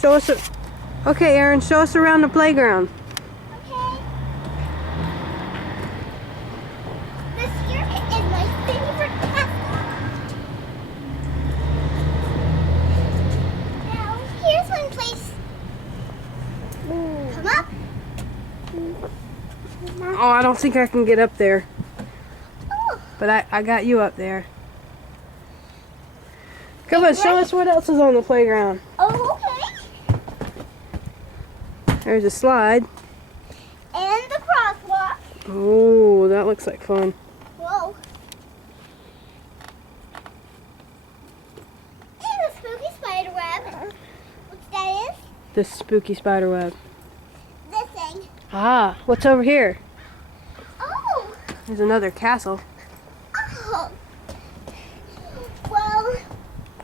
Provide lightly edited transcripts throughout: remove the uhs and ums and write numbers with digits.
Show us. Okay, Aaron, show us around the playground. Okay. This here is my favorite castle. Now, here's one place. Come up. Oh, I don't think I can get up there. Oh, But I got you up there. Come on, show us what else is on the playground. oh, okay. There's a slide. And the crosswalk. Oh, that looks like fun. Whoa. And the spooky spider web. Which that is? The spooky spider web. This thing. Ah, what's over here? Oh. There's another castle. Oh. Well,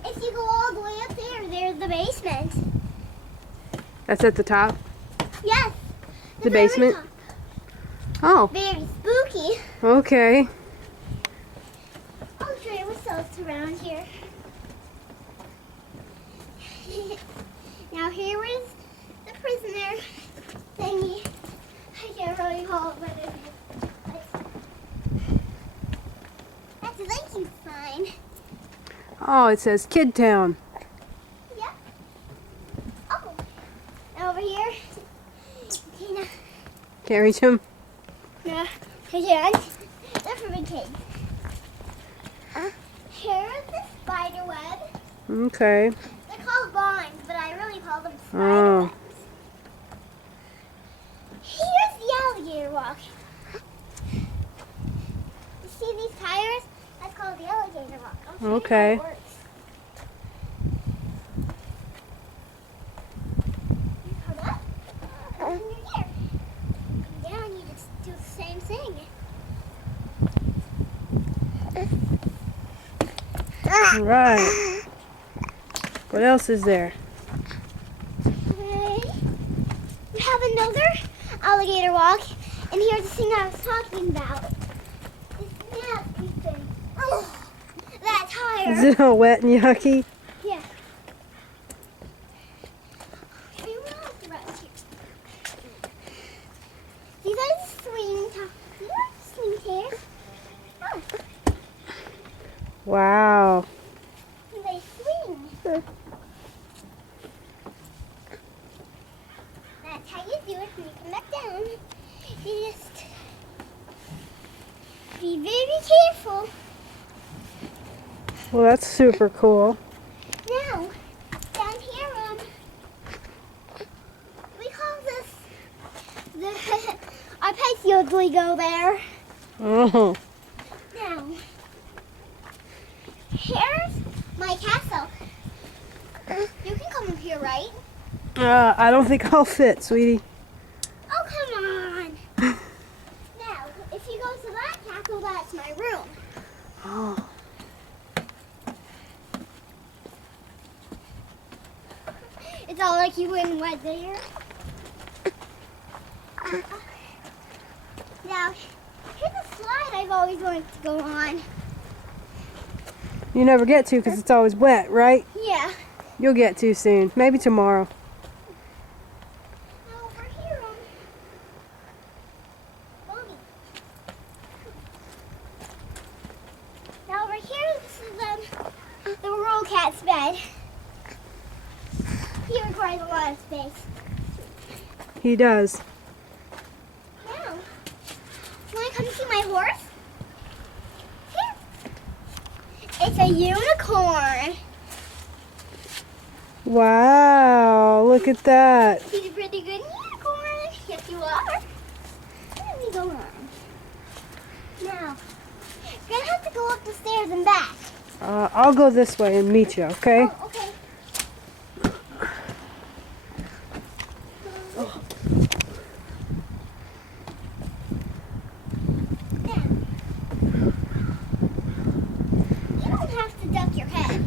if you go all the way up there, there's the basement. That's at the top. Yes. The very basement? top. Oh, Very spooky. okay. I'll show you what's else around here. Now here is the prisoner thingy. I can't really call it what it is. That's a linking sign. Oh, it says Kid Town. Yep. Oh. And over here. Tina. Can't reach him. No. Again. They're for big kids. Here's the spider web. Okay. They're called vines, but I really call them spider Oh. webs. Here's the alligator walk. You see these tires? That's called the alligator walk. I'll show you how Okay. it works. You come up, and you're here. Come down, you just do the same thing. Right. What else is there? Okay. We have another alligator walk, and here's the thing I was talking about. This nasty thing. Oh, that tire. Is it all wet and yucky? Yeah. Show you what else around here. These are the swing chairs. Oh, Wow. they swing. That's how you do it when you come back down. You just be very careful. Well, that's super cool. Now, down here, we call this the our pet usually go there. Oh. Now, here's my castle. You can come up here, right? I don't think I'll fit, sweetie. Oh, come on. Now, if you go to that castle, that's my room. Oh. It's all like you wouldn't wet there. Now, here's a slide I've always wanted to go on. You never get to because it's always wet, right? Yeah. You'll get to soon. Maybe tomorrow. Now over here, Mommy. Now over here, this is the rural cat's bed. He requires a lot of space. He does. Now, you want to come see my horse? Here. It's a unicorn. Wow, look at that. He's a pretty good unicorn. Yes, you are. Let me go on. Now, you're going to have to go up the stairs and back. I'll go this way and meet you, okay? Oh, okay. Now, you don't have to duck your head.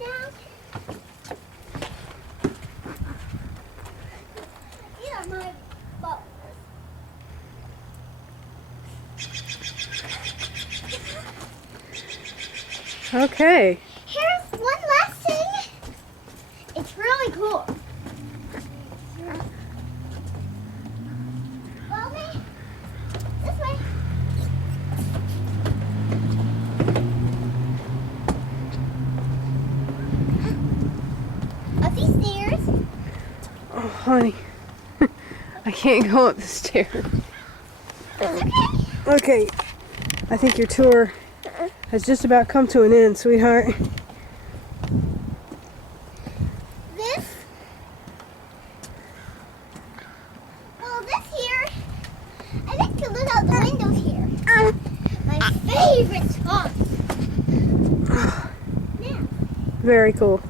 Now, these are my butlers. Okay. Here's one cool. Mommy, this way. Up these stairs. Oh, honey. I can't go up the stairs. It's okay. Okay. I think your tour has just about come to an end, sweetheart. This here, I like to look out the windows here. My favorite spot. Now. Very cool.